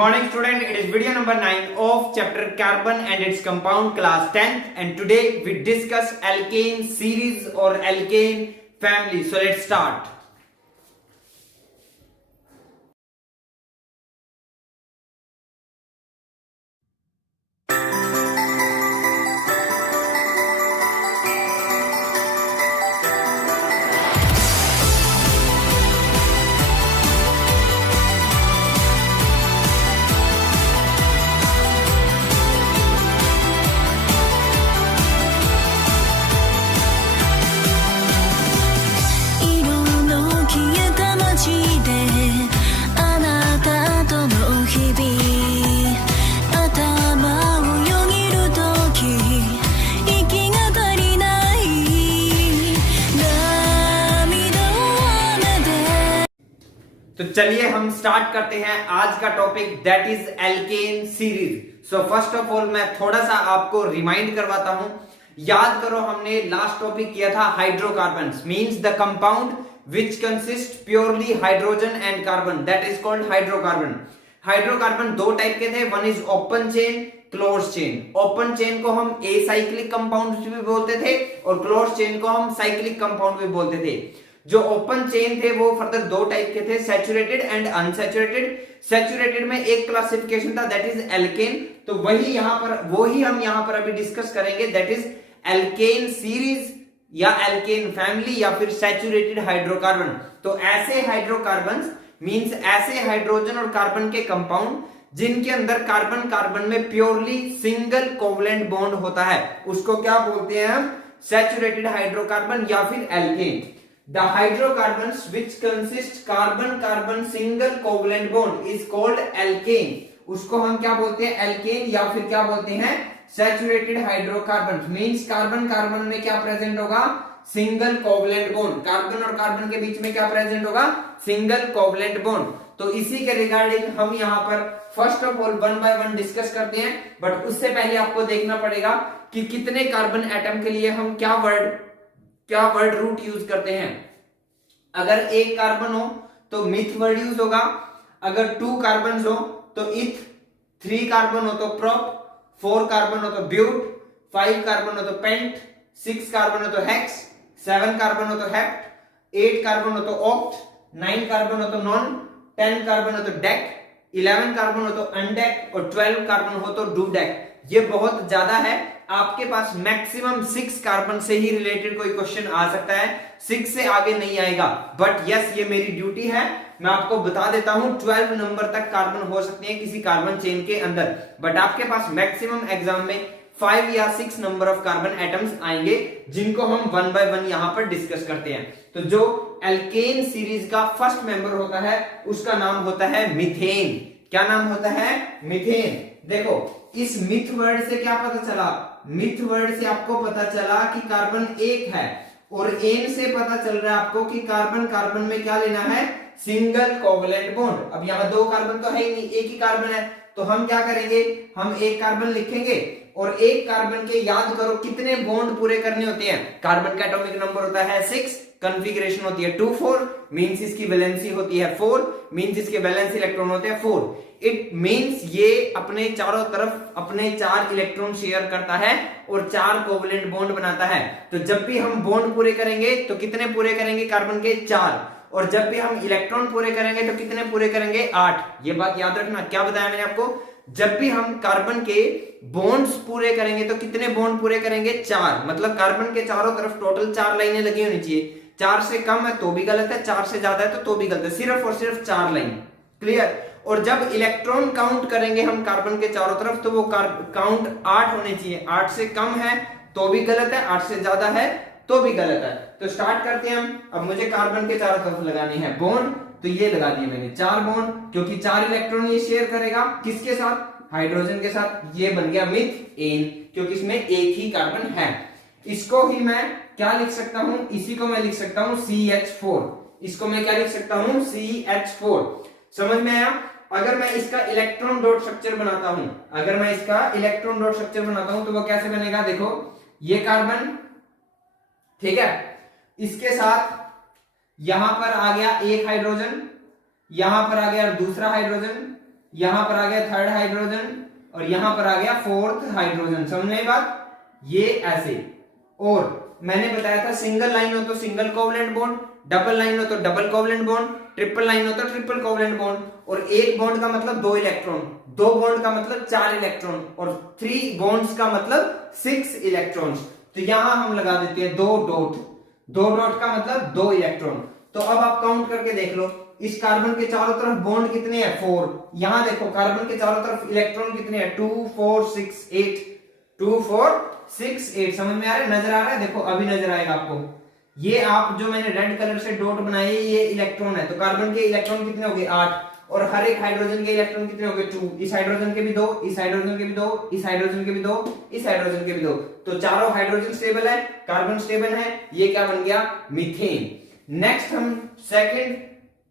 morning student, it is video number 9 of chapter carbon and its compound class 10th, and today we discuss alkane series or alkane family. So let's start. तो चलिए हम start करते हैं आज का topic, that is alkane series. So first of all मैं थोड़ा सा आपको रिमाइंड करवाता हूं। याद करो, हमने लास्ट टॉपिक किया था hydrocarbons, means the compound which consist purely hydrogen and carbon, that is called hydrocarbon. Hydrocarbon दो टाइप के थे, one is open chain, close chain. Open chain को हम एसाइक्लिक कंपाउंड भी बोलते थे और क्लोज चेन को हम साइक्लिक कंपाउंड भी बोलते थे। जो ओपन चेन थे वो फर्दर दो टाइप के थे, सैचुरेटेड एंड अनसैचुरेटेड। सैचुरेटेड में एक क्लासिफिकेशन था, दैट इज एल्केन। तो वही हम यहां पर अभी डिस्कस करेंगे, दैट इज एल्केन सीरीज या एल्केन फैमिली या फिर सैचुरेटेड हाइड्रोकार्बन। तो ऐसे हाइड्रोकार्बन्स मींस ऐसे हाइड्रोजन और कार्बन के कंपाउंड जिनके अंदर कार्बन कार्बन में प्योरली सिंगल कोवलेंट बॉन्ड होता है, उसको क्या बोलते हैं हम? सैचुरेटेड हाइड्रोकार्बन या फिर alkene. The hydrocarbons which consist carbon-carbon single covalent bond is called alkane. उसको हम क्या बोलते हैं? एल्केन या फिर क्या बोलते हैं? Saturated hydrocarbon. Means carbon carbon में क्या प्रेजेंट होगा? Single covalent bond. कार्बन और कार्बन के बीच में क्या प्रेजेंट होगा? Single covalent bond. तो इसी के रिगार्डिंग हम यहाँ पर first of all one by one discuss करते हैं, बट उससे पहले आपको देखना पड़ेगा कि कितने कार्बन एटम के लिए हम क्या वर्ड रूट यूज करते हैं। अगर एक कार्बन हो तो मिथ वर्ड यूज होगा, अगर 2 कार्बन हो तो इथ, 3 कार्बन हो तो प्रोप, 4 कार्बन हो तो ब्यूट, 5 कार्बन हो तो पेंट, 6 कार्बन हो तो हेक्स, 7 कार्बन हो तो हेप्ट, 8 कार्बन हो तो ऑक्ट, 9 कार्बन हो तो नॉन, 10 कार्बन हो तो डेक, 11 कार्बन हो तो अनडेक और 12 कार्बन हो तो डूडेक। ये बहुत ज्यादा है, आपके पास मैक्सिमम 6 कार्बन से ही रिलेटेड कोई क्वेश्चन आ सकता है, 6 से आगे नहीं आएगा। बट यस, ये मेरी ड्यूटी है, मैं आपको बता देता हूं 12 नंबर तक कार्बन हो सकते हैं किसी कार्बन चेन के अंदर, बट आपके पास मैक्सिमम एग्जाम में 5 या 6 नंबर ऑफ कार्बन एटम्स आएंगे, जिनको हम वन बाय वन यहां पर डिस्कस करते हैं। तो जो एल्केन सीरीज का फर्स्ट मेंबर होता है उसका नाम होता है मीथेन। क्या नाम होता है? मीथेन। देखो इस मिथ वर्ड से क्या पता चला? मिथ वर्ड से आपको पता चला कि कार्बन एक है, और एन से पता चल रहा है आपको कि कार्बन कार्बन में क्या लेना है? Single covalent bond. अब यहाँ 2 कार्बन तो है ही नहीं, एक ही कार्बन है, तो हम क्या करेंगे? हम एक कार्बन लिखेंगे और एक कार्बन के याद करो कितने बॉन्ड पूरे करने होते हैं। कार्बन का एटॉमिक नंबर होता है 6, कॉन्फ़िगरेशन होती है 2,4, मींस इसकी वैलेंसी होती है 4, मींस इसके वैलेंस इलेक्ट्रॉन होते हैं 4। इट मींस ये अपने चारों तरफ अपने 4 इलेक्ट्रॉन शेयर करता है और 4 कोवलेंट बॉन्ड बनाता है। तो जब भी हम बॉन्ड पूरे करेंगे तो कितने पूरे करेंगे? कार्बन के 4, और जब भी हम इलेक्ट्रॉन पूरे करेंगे तो कितने पूरे करेंगे? 8। ये बात याद रखना। क्या बताया मैंने आपको? जब भी हम कार्बन के बॉन्ड्स पूरे करेंगे तो कितने बॉन्ड पूरे करेंगे? 4। मतलब कार्बन के चारों तरफ टोटल 4 लाइनें लगी होनी चाहिए। 4 से कम है तो भी गलत है, 4 से ज्यादा है तो भी गलत है, सिर्फ और सिर्फ 4 लाइन। क्लियर? और जब इलेक्ट्रॉन काउंट करेंगे हम कार्बन के चारों तरफ तो वो काउंट 8 होने चाहिए। 8 से कम है तो भी गलत है, 8 से ज्यादा है तो भी गलत है। तो स्टार्ट करते हैं हम। अब मुझे कार्बन के चारों तरफ लगाने हैं बॉन्ड, तो ये लगा दिए मैंने 4 बॉन्ड, क्योंकि 4 इलेक्ट्रॉन ये शेयर करेगा किसके साथ? हाइड्रोजन के साथ। ये बन गया मीथेन, क्योंकि इसमें एक ही कार्बन है। इसको ही मैं क्या लिख सकता हूं? इसी को मैं लिख सकता हूं CH4। इसको मैं क्या लिख सकता हूं? CH4। समझ में आया? अगर मैं इसका इलेक्ट्रॉन डॉट स्ट्रक्चर बनाता हूं, तो वो कैसे बनेगा? देखो ये कार्बन, ठीक है, इसके साथ यहां पर आ गया एक हाइड्रोजन, यहां पर आ गया दूसरा हाइड्रोजन, यहां पर आ गया थर्ड हाइड्रोजन और यहां पर आ गया फोर्थ हाइड्रोजन। समझ में आई बात? ये ऐसे। और मैंने बताया था सिंगल लाइन हो तो single covalent bond, double line हो तो double covalent bond, triple line हो तो ट्रिपल कोवलेंट बॉन्ड। और एक बॉन्ड का मतलब 2 इलेक्ट्रॉन, 2 बॉन्ड का मतलब 4 इलेक्ट्रॉन और 3 बॉन्ड्स का मतलब 6 इलेक्ट्रॉन्स। तो यहां हम लगा देते हैं 2 डॉट, 2 डॉट का मतलब 2 इलेक्ट्रॉन। तो अब आप काउंट करके देख लो, इस कार्बन के चारों तरफ बॉन्ड कितने हैं? 4। यहां देखो कार्बन के चारों तरफ इलेक्ट्रॉन कितने हैं? 2 4 6 8, 2 4 6 8। समझ में आ रहा है? नजर आ रहा है? देखो अभी नजर आएगा आपको। ये आप जो मैंने रेड कलर से डॉट बनाए ये इलेक्ट्रॉन है। तो कार्बन के इलेक्ट्रॉन कितने हो गए? 8। और हर एक हाइड्रोजन के इलेक्ट्रॉन कितने हो गए? 2। इस हाइड्रोजन के भी 2, इस हाइड्रोजन के भी 2, इस हाइड्रोजन के भी 2, इस हाइड्रोजन के भी 2। तो चारों हाइड्रोजन स्टेबल है, कार्बन स्टेबल है। ये क्या बन गया? मीथेन। नेक्स्ट हम सेकंड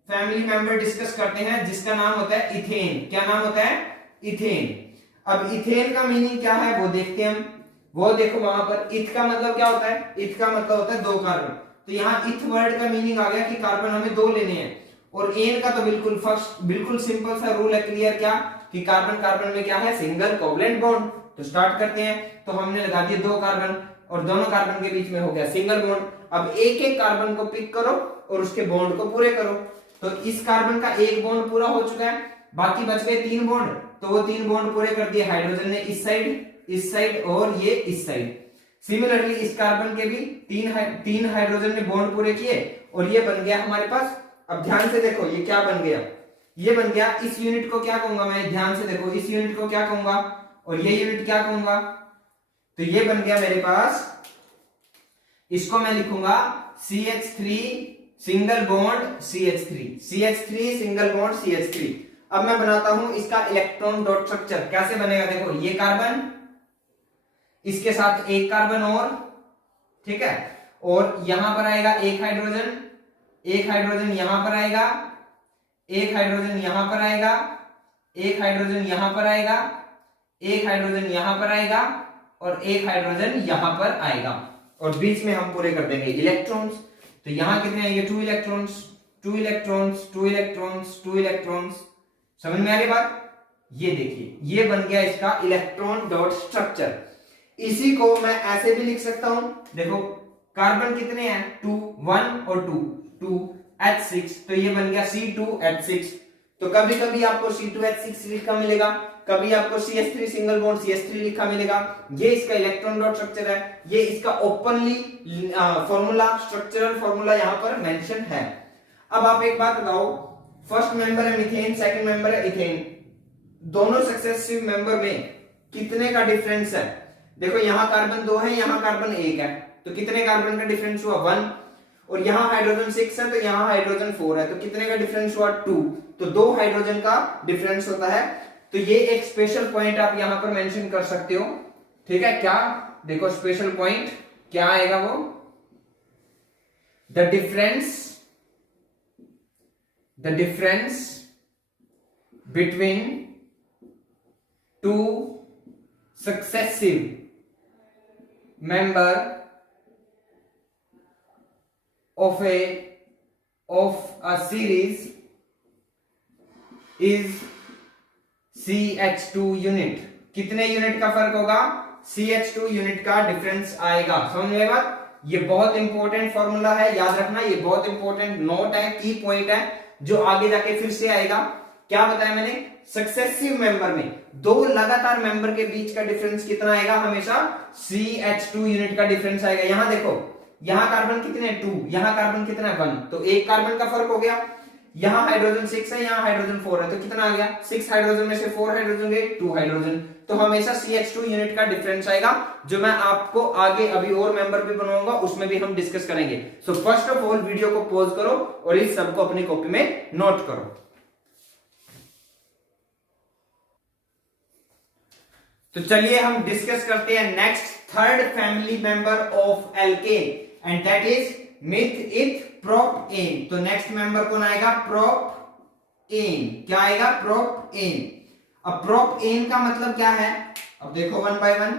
फैमिली मेंबर डिस्कस करते हैं जिसका नाम होता है इथेन। क्या नाम होता है? इथेन। अब इथेन का मीनिंग क्या है वो देखते हैं हम। वो देखो वहां पर इथ का मतलब क्या होता है? इथ का मतलब होता है 2 कार्बन। तो यहाँ इथ वर्ड का मीनिंग आ गया कि कार्बन हमें 2 लेने हैं। और एन का तो बिल्कुल सिंपल सा रूल है, क्लियर, क्या कि कार्बन कार्बन में क्या है? Single covalent bond. तो स्टार्ट करते हैं। तो हमने लगा दिए 2 कार्बन और दोनों कार्बन के बीच में हो गया सिंगल बॉन्ड। अब एक एक कार्बन को पिक करो और उसके बॉन्ड को पूरे करो। तो इस कार्बन का एक बॉन्ड पूरा हो चुका है, बाकी बच गए 3 बॉन्ड। तो वो 3 बॉन्ड पूरे कर दिए हाइड्रोजन ने इस साइड और ये इस साइड। सिमिलरली इस कार्बन के भी 3 हाइड्रोजन ने बॉन्ड पूरे किए और ये बन गया हमारे पास। अब ध्यान से देखो ये क्या बन गया? ये बन गया, इस यूनिट को क्या कहूंगा मैं? ध्यान से देखो, इस यूनिट को क्या कहूंगा और ये यूनिट क्या कहूंगा? तो ये बन गया मेरे पास, इसको मैं लिखूंगा CH3 single bond CH3 single bond CH3। अब मैं बनाता हूं इसका इलेक्ट्रॉन डॉट स्ट्रक्चर। कैसे बनेगा? देखो ये कार्बन, इसके साथ एक कार्बन और, ठीक है, और यहां पर आएगा एक हाइड्रोजन यहां पर आएगा, एक हाइड्रोजन यहां पर आएगा, एक हाइड्रोजन यहां पर आएगा, एक हाइड्रोजन यहां पर आएगा और एक हाइड्रोजन यहां पर आएगा और बीच में हम पूरे कर देंगे इलेक्ट्रॉन्स। तो यहां कितने आएंगे? 2 इलेक्ट्रॉन्स, 2 इलेक्ट्रॉन्स, 2 इलेक्ट्रॉन्स, 2 इलेक्ट्रॉन्स। समझ में आ रही बात? ये देखिए ये बन गया इसका इलेक्ट्रॉन डॉट स्ट्रक्चर। इसी को मैं ऐसे भी लिख सकता हूं। देखो कार्बन कितने हैं? 2, 1 और 2 2H6। तो ये बन गया C2H6। तो कभी कभी आपको C2H6 लिखा मिलेगा, कभी आपको CH3 सिंगल बॉन्ड CH3 लिखा मिलेगा। ये इसका इलेक्ट्रॉन डॉट स्ट्रक्चर है। ये इसका ओपनली फॉर्मूला, स्ट्रक्चरल फॉर्मूला यहां पर मेंशन है। अब आप एक बात बताओ, फर्स्ट मेंबर है मीथेन, सेकंड मेंबर है इथेन, दोनों सक्सेसिव मेंबर में कितने का डिफरेंस है? देखो यहां कार्बन 2 है, यहां कार्बन 1 है, तो कितने कार्बन का डिफरेंस हुआ? 1। और यहां हाइड्रोजन 6 है तो यहां हाइड्रोजन 4 है, तो कितने का डिफरेंस हुआ? 2। तो 2 हाइड्रोजन का डिफरेंस होता है। तो ये एक स्पेशल पॉइंट आप यहां पर मेंशन कर सकते हो, ठीक है। क्या? देखो स्पेशल पॉइंट क्या आएगा वो? The difference between 2 successive member of a series is CH2 unit. कितने यूनिट का फर्क होगा? CH2 यूनिट का डिफरेंस आएगा। समझ में बात? ये बहुत इंपॉर्टेंट फॉर्मूला है, याद रखना। ये बहुत इंपॉर्टेंट नोट है, की पॉइंट है, जो आगे जाके फिर से आएगा। क्या बताया मैंने? सक्सेसिव मेंबर में 2 लगातार मेंबर के बीच का डिफरेंस कितना आएगा? हमेशा CH2 यूनिट का डिफरेंस आएगा। यहां देखो, यहां कार्बन कितने? 2, यहां कार्बन कितना? 1, तो एक कार्बन का फर्क हो गया। यहां हाइड्रोजन 6 है, यहां हाइड्रोजन 4 है, तो कितना आ गया? 6 हाइड्रोजन में से 4 हाइड्रोजन गए, 2 हाइड्रोजन। तो हमेशा CH2 यूनिट का डिफरेंस आएगा, जो मैं आपको आगे अभी और मेंबर भी बनाऊंगा, उसमें भी हम डिस्कस करेंगे। सो फर्स्ट ऑफ ऑल वीडियो को पॉज करो और इस सबको अपनी कॉपी में नोट करो। तो चलिए हम डिस्कस करते हैं next third family member of alkene and that is myth इथ प्रोपेन। तो नेक्स्ट मेंबर कौन आएगा? प्रोपेन। क्या आएगा? प्रोपेन। अब प्रोपेन का मतलब क्या है? अब देखो one by one.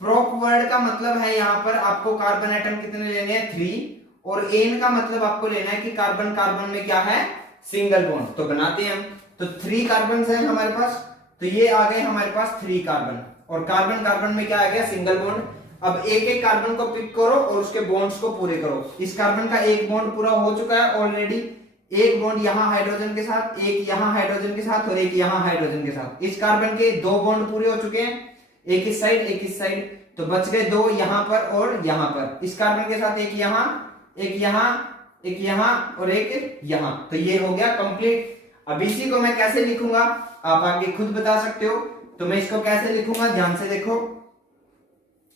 Prop word का मतलब है यहां पर आपको कार्बन एटम कितने लेने हैं? 3। और एन का मतलब आपको लेना है कि कार्बन कार्बन में क्या है? Single bond. तो बनाते हैं हम। तो 3 कार्बन है हमारे पास, तो ये आ गए हमारे पास 3 कार्बन, और कार्बन कार्बन में क्या आ गया, सिंगल बॉन्ड। अब एक एक कार्बन को पिक करो और उसके बॉन्ड्स को पूरे करो। इस कार्बन का एक बॉन्ड पूरा हो चुका है ऑलरेडी, एक बॉन्ड यहाँ हाइड्रोजन के साथ, एक यहाँ हाइड्रोजन के साथ और एक यहाँ हाइड्रोजन के साथ। इस कार्बन के 2 बॉन्ड पूरे हो चुके हैं, एक इस साइड एक इस साइड, तो बच गए 2 यहाँ पर और यहाँ पर। इस कार्बन के साथ एक यहाँ, एक यहाँ, एक यहाँ और एक यहाँ, तो ये हो गया कंप्लीट। अब इसी को मैं कैसे लिखूंगा आप आगे खुद बता सकते हो, तो मैं इसको कैसे लिखूंगा ध्यान से देखो।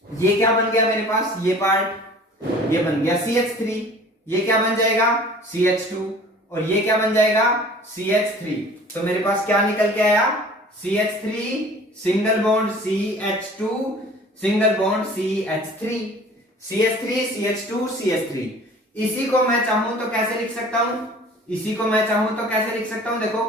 ये क्या बन गया मेरे पास, ये पार्ट ये बन गया CH3, ये क्या बन जाएगा CH2, और ये क्या बन जाएगा CH3। तो मेरे पास क्या निकल के आया, CH3 single bond CH2 single bond CH3, CH3 CH2 CH3। इसी को मैं चाहूं तो कैसे लिख सकता हूं, इसी को मैं चाहूं तो कैसे लिख सकता हूं, देखो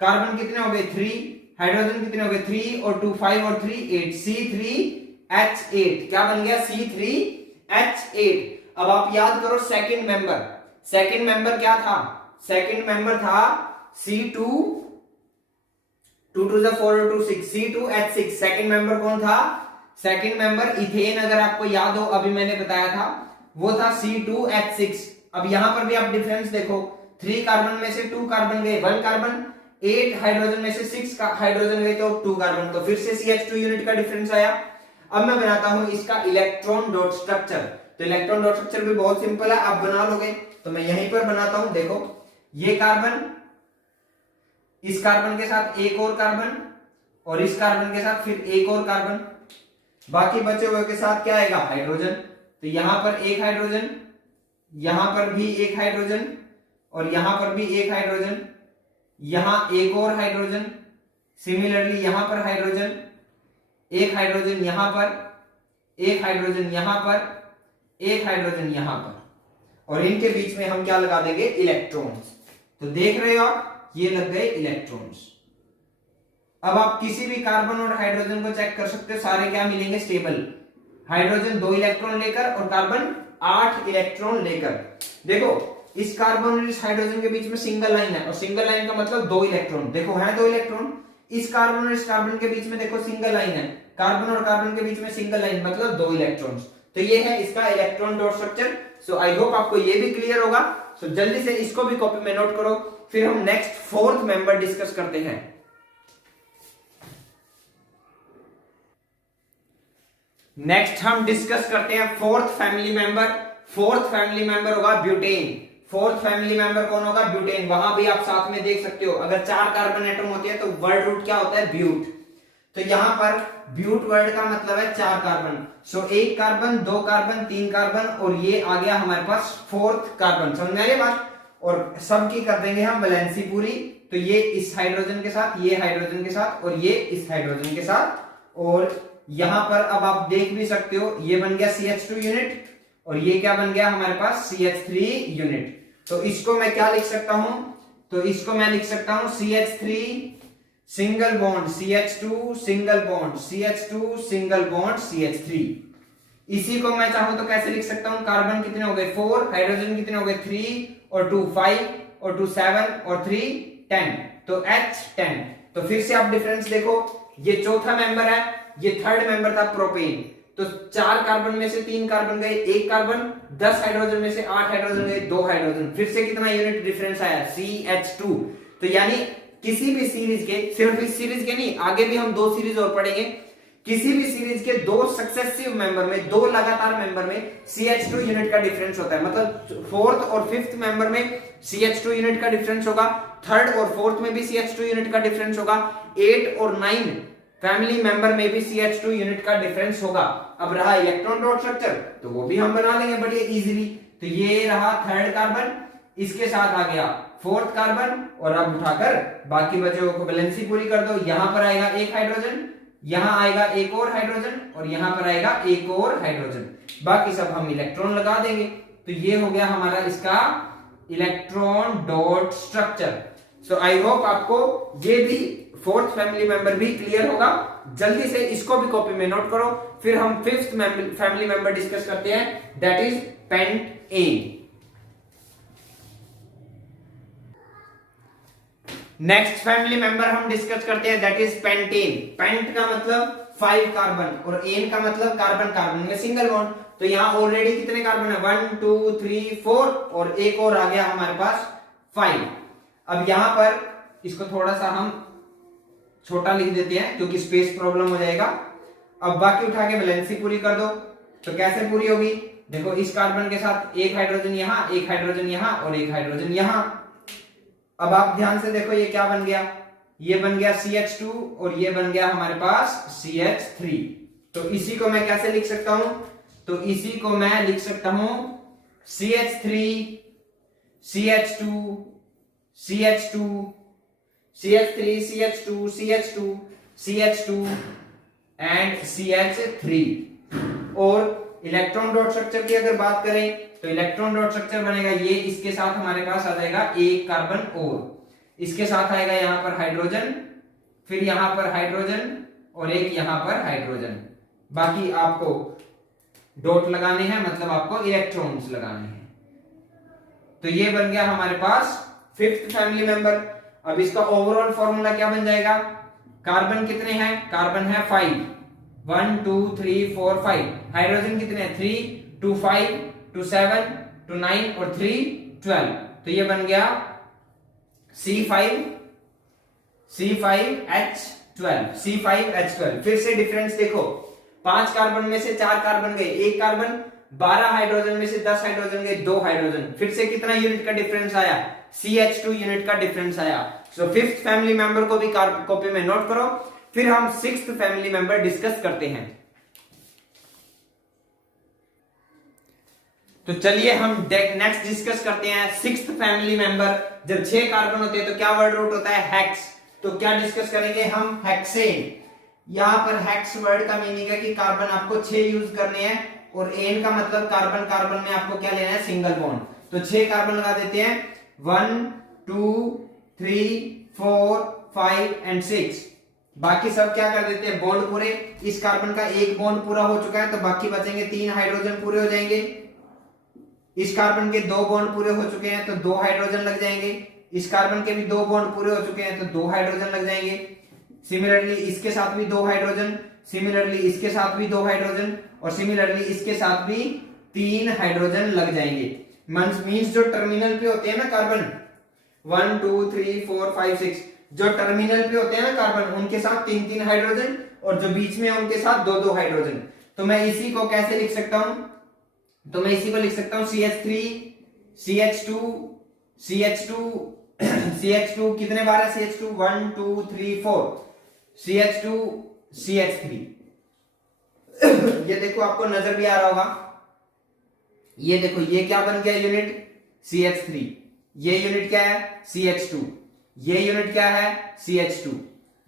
कार्बन कितने हो गए 3, हाइड्रोजन कितने हो गए 3 और 2 5 और 3 8, C3H8 क्या बन गया C3H8। अब आप याद करो सेकंड मेंबर, सेकंड मेंबर क्या था, सेकंड मेंबर था C2, 2 2 4 और 2 6, C2H6। सेकंड मेंबर कौन था, सेकंड मेंबर इथेन, अगर आपको याद हो अभी मैंने बताया था, वो था C2H6। अब यहां पर भी आप डिफरेंस देखो, 3 कार्बन में से 2 कार्बन गए, 1 कार्बन, 8 हाइड्रोजन में से 6 हाइड्रोजन गए तो 2 कार्बन, तो फिर से CH2 यूनिट का डिफरेंस आया। अब मैं बनाता हूं इसका इलेक्ट्रॉन डॉट स्ट्रक्चर। तो इलेक्ट्रॉन डॉट स्ट्रक्चर भी बहुत सिंपल है, आप बना लोगे, तो मैं यहीं पर बनाता हूं। देखो ये कार्बन, इस कार्बन के साथ एक और कार्बन, और इस कार्बन के साथ फिर एक और कार्बन, बाकी बचे हुए के साथ क्या आएगा हाइड्रोजन। तो यहां पर एक हाइड्रोजन, यहां पर भी एक हाइड्रोजन, और यहां पर भी एक हाइड्रोजन, यहां एक और हाइड्रोजन, सिमिलरली यहां पर हाइड्रोजन, एक हाइड्रोजन यहां पर, एक हाइड्रोजन यहां पर, एक हाइड्रोजन यहां पर, और इनके बीच में हम क्या लगा देंगे इलेक्ट्रॉन्स। तो देख रहे हो आप, ये लग गए इलेक्ट्रॉन्स। अब आप किसी भी कार्बन और हाइड्रोजन को चेक कर सकते हो, सारे क्या मिलेंगे स्टेबल, हाइड्रोजन 2 इलेक्ट्रॉन लेकर और कार्बन 8 इलेक्ट्रॉन लेकर। देखो इस कार्बन और इस हाइड्रोजन के बीच में सिंगल लाइन है, और सिंगल लाइन का मतलब 2 इलेक्ट्रॉन, देखो है 2 इलेक्ट्रॉन। इस कार्बन और इस कार्बन के बीच में देखो सिंगल लाइन है, कार्बन और कार्बन के बीच में सिंगल लाइन मतलब 2 इलेक्ट्रॉन्स। तो ये है इसका electron dot structure. So I hope आपको ये भी क्लियर होगा। सो जल्दी से इसको भी कॉपी में नोट करो, फिर हम नेक्स्ट 4th मेंबर डिस्कस करते हैं। नेक्स्ट हम डिस्कस करते हैं 4th family member. 4th family member होगा ब्यूटेन। 4th फैमिली मेंबर कौन होगा, ब्यूटेन। वहां भी आप साथ में देख सकते हो, अगर 4 कार्बन एटम होते हैं तो वर्ड रूट क्या होता है ब्यूट। तो यहां पर ब्यूट वर्ड का मतलब है 4 कार्बन। सो 1 कार्बन, 2 कार्बन, 3 कार्बन, और ये आ गया हमारे पास 4th कार्बन। समझ में आ रही बात। और सबकी कर देंगे हम वैलेंसी पूरी। तो ये इस हाइड्रोजन के साथ, ये हाइड्रोजन के साथ, और ये इस हाइड्रोजन के साथ। और यहां पर अब आप देख भी सकते हो, ये बन गया CH2 यूनिट, और ये क्या बन गया हमारे पास CH3 यूनिट। तो इसको मैं क्या लिख सकता हूं, तो इसको मैं लिख सकता हूं CH3 single bond CH2 single bond CH2 single bond CH3। इसी को मैं चाहूं तो कैसे लिख सकता हूं, कार्बन कितने हो गए 4, हाइड्रोजन कितने हो गए 3 और 2 5 और 2 7 और 3 10, तो H10। तो फिर से आप डिफरेंस देखो, ये चौथा मेंबर है, ये थर्ड मेंबर था प्रोपेन। तो 4 कार्बन में से 3 कार्बन गए, 1 कार्बन, 10 हाइड्रोजन में से 8 हाइड्रोजन गए, 2 हाइड्रोजन। फिर से कितना यूनिट डिफरेंस आया CH2। तो यानी किसी भी सीरीज के, सिर्फ इस सीरीज के नहीं, आगे भी हम 2 सीरीज और पढ़ेंगे, किसी भी सीरीज के 2 सक्सेसिव मेंबर में, 2 लगातार मेंबर में CH2 यूनिट का डिफरेंस होता है। मतलब 4th और 5th मेंबर में CH2 यूनिट का डिफरेंस होगा, 3rd और 4th में भी CH2 यूनिट का डिफरेंस होगा, 8 और 9 फैमिली मेंबर में भी CH2 यूनिट का डिफरेंस होगा। अब रहा इलेक्ट्रॉन डॉट स्ट्रक्चर, तो वो भी हम बना लेंगे बढ़िया इजीली। तो ये रहा 3rd कार्बन, इसके साथ आ गया 4th कार्बन, और अब उठाकर बाकी बचे हुए को वैलेंसी पूरी कर दो। यहां पर आएगा एक हाइड्रोजन, यहां आएगा एक और हाइड्रोजन, और यहां पर आएगा एक और हाइड्रोजन, बाकी सब हम इलेक्ट्रॉन लगा देंगे। तो ये हो गया हमारा इसका electron dot structure. So I hope आपको ये भी 4th फैमिली मेंबर भी क्लियर होगा। जल्दी से इसको भी कॉपी में नोट करो, फिर हम 5th फैमिली मेंबर डिस्कस करते हैं, that is pentane. Next family member हम डिस्कस करते हैं, दैट इज पेंटेन। पेंट का मतलब 5 कार्बन और एन का मतलब कार्बन, कार्बन में सिंगल बॉन्ड। तो यहाँ ऑलरेडी कितने कार्बन है, 1 2 3 4 और एक और आ गया हमारे पास 5। अब यहां पर इसको थोड़ा सा हम छोटा लिख देते हैं क्योंकि स्पेस प्रॉब्लम हो जाएगा। अब बाकी उठा के वैलेंसी पूरी कर दो। तो कैसे पूरी होगी, देखो इस कार्बन के साथ एक हाइड्रोजन यहां, एक हाइड्रोजन यहां और एक हाइड्रोजन यहां। अब आप ध्यान से देखो ये क्या बन गया, ये बन गया CH2 और ये बन गया हमारे पास CH3। तो इसी को मैं कैसे लिख सकता हूं, तो इसी को मैं लिख सकता हूं CH3 CH2 CH2 CH3 CH2 CH2 CH2 and CH3। और इलेक्ट्रॉन डॉट स्ट्रक्चर की अगर बात करें तो इलेक्ट्रॉन डॉट स्ट्रक्चर बनेगा ये, इसके साथ हमारे पास आ जाएगा एक कार्बन और, इसके साथ आएगा यहां पर हाइड्रोजन, फिर यहां पर हाइड्रोजन और एक यहां पर हाइड्रोजन। बाकी आपको डॉट लगाने हैं, मतलब आपको इलेक्ट्रॉन्स लगाने हैं। तो ये बन गया हमारे पास 5th फैमिली मेंबर। अब इसका ओवरऑल फॉर्मूला क्या बन जाएगा, कार्बन कितने हैं, कार्बन है 5, 1 2 3 4 5। हाइड्रोजन कितने हैं, 3 2 5 2 7 2 9 और 3 12। तो ये बन गया C5H12। फिर से डिफरेंस देखो, 5 कार्बन में से 4 कार्बन गए, एक कार्बन, 12 हाइड्रोजन में से 10 हाइड्रोजन गए, 2 हाइड्रोजन। फिर से कितना यूनिट का डिफरेंस आया, CH2 यूनिट का डिफरेंस आया। सो 5th फैमिली मेंबर को भी कॉपी में नोट करो। फिर हम 6th फैमिली मेंबर डिस्कस करते हैं। तो चलिए हम नेक्स्ट डिस्कस करते हैं 6th फैमिली मेंबर। जब 6 कार्बन होते हैं तो क्या वर्ड रूट होता है, हेक्स। तो क्या डिस्कस करेंगे हम, हेक्सेन। यहां पर हेक्स वर्ड का मीनिंग है कि कार्बन आपको 6 यूज करने हैं और एन का मतलब कार्बन, कार्बन में आपको क्या लेना है, सिंगल बॉन्ड। तो 6 कार्बन लगा देते हैं, 1 2 3 4 5 एंड 6। बाकी सब क्या कर देते हैं, बॉन्ड पूरे। इस कार्बन का एक बॉन्ड पूरा हो चुका है तो बाकी बचेंगे 3 हाइड्रोजन पूरे हो जाएंगे। इस कार्बन के 2 बॉन्ड पूरे हो चुके हैं तो 2 हाइड्रोजन लग जाएंगे। इस कार्बन के भी 2 बॉन्ड पूरे हो चुके हैं तो 2 हाइड्रोजन लग जाएंगे। सिमिलरली इसके साथ भी 2 हाइड्रोजन, सिमिलरली इसके साथ भी 2 हाइड्रोजन और सिमिलरली इसके साथ भी 3 हाइड्रोजन लग जाएंगे। मींस जो टर्मिनल पे होते हैं ना कार्बन, 1 2 3 4 5 6, जो टर्मिनल पे होते हैं ना कार्बन, उनके साथ 3 हाइड्रोजन और जो बीच में उनके साथ 2 हाइड्रोजन। तो मैं इसी को कैसे लिख सकता हूं, तो मैं इसी को लिख सकता हूं CH3 CH2 CH2 CH2 कितने बार है CH2, 1 2 3 4, CH2 CH3। ये देखो आपको नजर भी आ रहा होगा, ये देखो ये क्या बन गया यूनिट, CH3। ये यूनिट क्या है, CH2। ये यूनिट क्या है, CH2।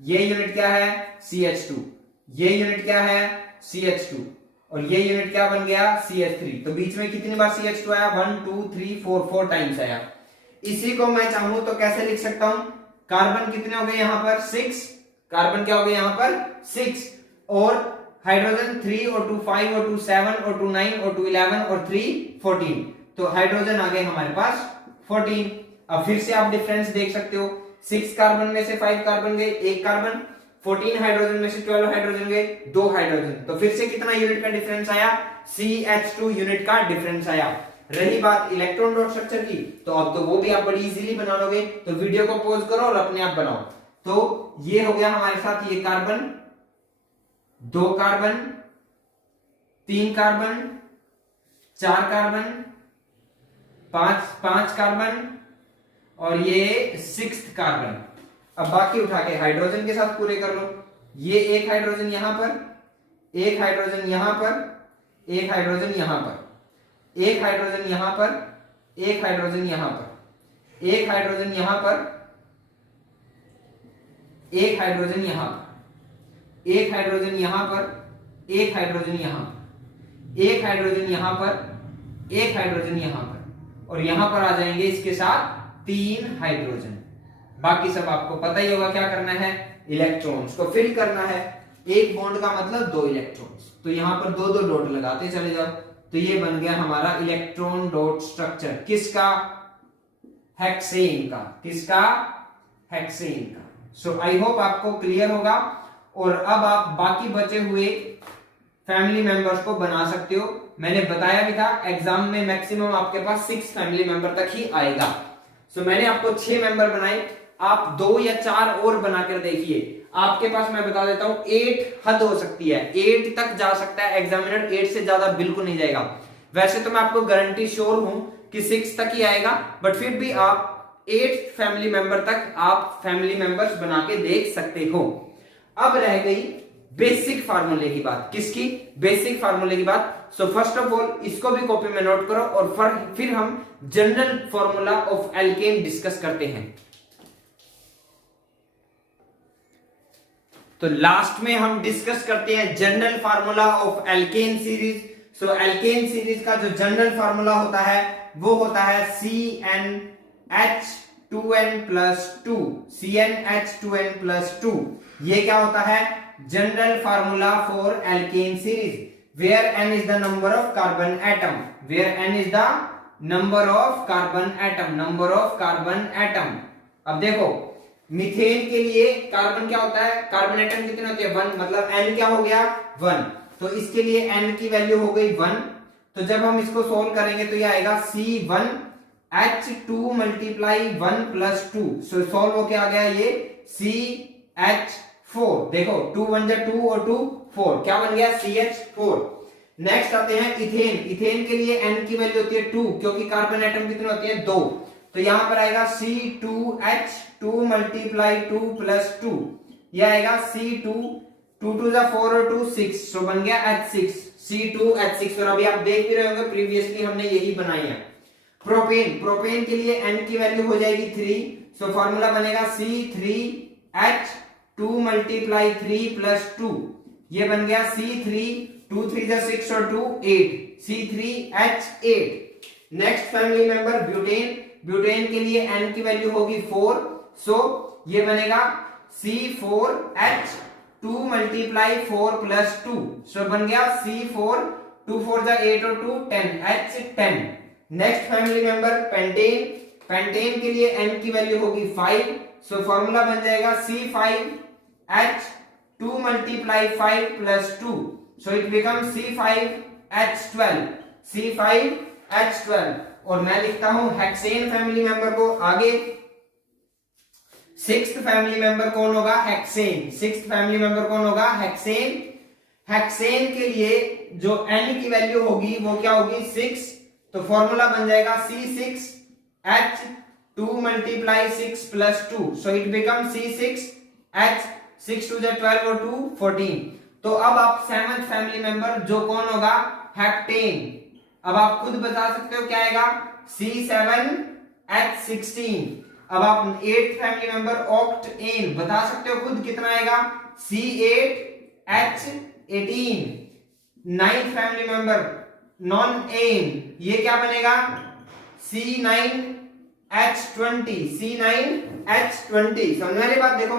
ये यूनिट क्या है, CH2। ये यूनिट क्या है, CH2 और ये यूनिट क्या बन गया, CH3। तो बीच में कितनी बार CH2 आया, 1 2 3 4 टाइम्स आया। इसी को मैं चाहूं तो कैसे लिख सकता हूं, कार्बन कितने हो गए यहां पर, 6 कार्बन क्या हो गए यहां पर, 6 और हाइड्रोजन 3 और 2 5 और 2 7 और 2 9 और 2 11 और 3 14। तो हाइड्रोजन आ गए हमारे पास 14। अब फिर से आप डिफरेंस देख सकते हो, 6 कार्बन में से 5 कार्बन गए, एक कार्बन, 14 हाइड्रोजन में से 12 हाइड्रोजन गए, 2 हाइड्रोजन। तो फिर से कितना यूनिट का डिफरेंस आया, CH2 यूनिट का डिफरेंस आया। रही बात इलेक्ट्रॉन डॉट स्ट्रक्चर की, तो अब तो वो भी आप बड़ी इजीली बना लोगे। तो वीडियो को पॉज करो और अपने आप बनाओ। तो ये हो गया हमारे साथ, ये carbon, 2 carbon, 3 carbon, 4 carbon, 5 carbon और ये 6th कार्बन। अब बाकी उठा के हाइड्रोजन के साथ पूरे कर लो। ये एक हाइड्रोजन यहां पर, एक हाइड्रोजन यहां पर, एक हाइड्रोजन यहां पर, एक हाइड्रोजन यहां पर, एक हाइड्रोजन यहां पर, एक हाइड्रोजन यहां पर, एक हाइड्रोजन यहां पर, एक हाइड्रोजन यहां पर, एक हाइड्रोजन यहां पर, एक हाइड्रोजन यहां पर, एक हाइड्रोजन यहां पर और यहां पर आ जाएंगे इसके साथ 3 हाइड्रोजन। बाकी सब आपको पता ही होगा क्या करना है, इलेक्ट्रॉन्स को फिल करना है। एक बॉन्ड का मतलब 2 इलेक्ट्रॉन्स, तो यहां पर 2 डॉट लगाते चले जाओ। तो ये बन गया हमारा इलेक्ट्रॉन डॉट स्ट्रक्चर, किसका, हेक्सेन का। किसका, हेक्सेन का। सो आई होप आपको क्लियर होगा और अब आप बाकी बचे हुए फैमिली मेंबर्स को बना सकते हो। मैंने बताया भी था एग्जाम में मैक्सिमम आपके पास 6 फैमिली मेंबर तक ही आएगा। सो मैंने आपको 6 मेंबर बनाए, आप 2 या 4 और बनाकर देखिए। आपके पास मैं बता देता हूं 8 हद हो सकती है, 8 तक जा सकता है एग्जामिनर, 8 से ज्यादा बिल्कुल नहीं जाएगा। वैसे तो मैं आपको गारंटी श्योर हूं कि 6 तक ही आएगा, बट फिर भी आप 8 फैमिली मेंबर तक आप फैमिली मेंबर्स बना के देख सकते हो। अब रह गई बेसिक फार्मूले की बात। किसकी? बेसिक फार्मूले की बात। सो फर्स्ट ऑफ ऑल इसको भी कॉपी में नोट करो और फिर हम general formula of alkane discuss करते हैं। तो लास्ट में हम डिस्कस करते हैं general formula of alkane series. So alkane series का जो जनरल फार्मूला होता है वो होता है CnH2n+2। CnH2n+2 ये क्या होता है? General formula for alkane series, where n is the number of carbon atom, where n is the number of carbon atom, number of carbon atom. अब देखो मीथेन के लिए कार्बन क्या होता है? कार्बन एटम कितने होते हैं? 1, मतलब n क्या हो गया? 1। तो इसके लिए n की वैल्यू हो गई 1। तो जब हम इसको सोल्व करेंगे तो ये आएगा C1H2 मल्टीप्लाई 1+2। सो सोल्व होके आ गया ये CH4। देखो 2 1 जा 2 और 2 4, क्या बन गया? CH4। नेक्स्ट आते हैं इथेन। इथेन के लिए n की वैल्यू होती है 2, क्योंकि कार्बन एटम कितने होते हैं? 2। तो यहां पर आएगा C2H2 मल्टीप्लाई 2+2, यह आएगा C2, 2 2 जा 4 और 2 6, सो बन गया H6, C2H6। और अभी आप देख भी रहे होंगे प्रीवियसली हमने यही बनाई है। प्रोपेन, प्रोपेन के लिए n की वैल्यू हो जाएगी 3, सो फॉर्मूला बनेगा C3H2 मल्टीप्लाई 3+2, ये बन गया C3, 2 3 जा 6 और 2 8, C3H8। Next family member butane. Butane के लिए n की वैल्यू होगी 4, सो ये बनेगा C4H2 मल्टीप्लाई 4+2, सो बन गया C4, 2 4 जा 8 और 2 10, H10। Next family member pentane. Pentane के लिए n की वैल्यू होगी 5, सो फॉर्मूला बन जाएगा C5H2 multiply 5+2, so it become C5H12, C5H12। और मैं लिखता हूं हेक्सेन फैमिली मेंबर को आगे। 6th फैमिली मेंबर कौन होगा? हेक्सेन। 6th फैमिली मेंबर कौन होगा? हेक्सेन। हेक्सेन के लिए जो n की वैल्यू होगी वो क्या होगी? 6। तो फॉर्मूला बन जाएगा C6H2 multiply 6+2, so it become C6H, 6 2 जा 12 और 2 14। तो अब आप 7th फैमिली मेंबर जो कौन होगा? हेप्टेन। अब आप खुद बता सकते हो क्या आएगा? C7H16। अब आप 8th फैमिली मेंबर ऑक्टेन बता सकते हो खुद कितना आएगा? C8H18। 9th family member non N, ये क्या बनेगा? C9H20, C9H20। समझ में बात? देखो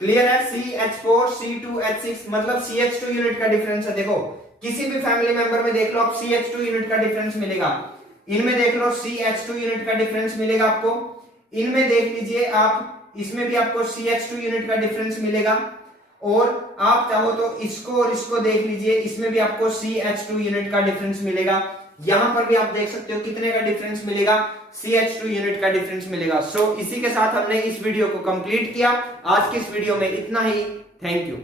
क्लियर है? CH4 C2H6 मतलब CH2 यूनिट का डिफरेंस है। देखो किसी भी फैमिली मेंबर में देख लो आप CH2 यूनिट का डिफरेंस मिलेगा, इनमें देख लो CH2 यूनिट का डिफरेंस मिलेगा आपको, इनमें देख लीजिए आप, इसमें भी आपको CH2 यूनिट का डिफरेंस मिलेगा, और आप चाहो तो इसको और इसको देख लीजिए, इसमें भी आपको CH2 यूनिट का डिफरेंस मिलेगा। यहां पर भी आप देख सकते हो कितने का डिफरेंस मिलेगा? CH2 यूनिट का डिफरेंस मिलेगा। सो इसी के साथ हमने इस वीडियो को कंप्लीट किया। आज की इस वीडियो में इतना ही। Thank you.